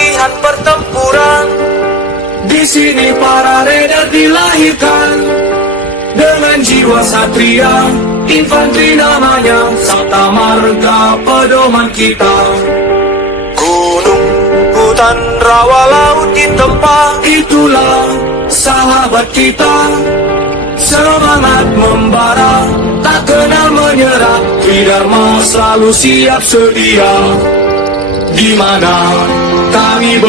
latihan pertempuran. Di sini para raider dilahirkan dengan jiwa satria, infanteri namanya, Sabta Marga pedoman kita. Gunung, hutan, rawa, laut ditempa, itulah sahabat kita. Semangat membara, tak kenal menyerah, Tridharma selalu siap sedia. Di mana kami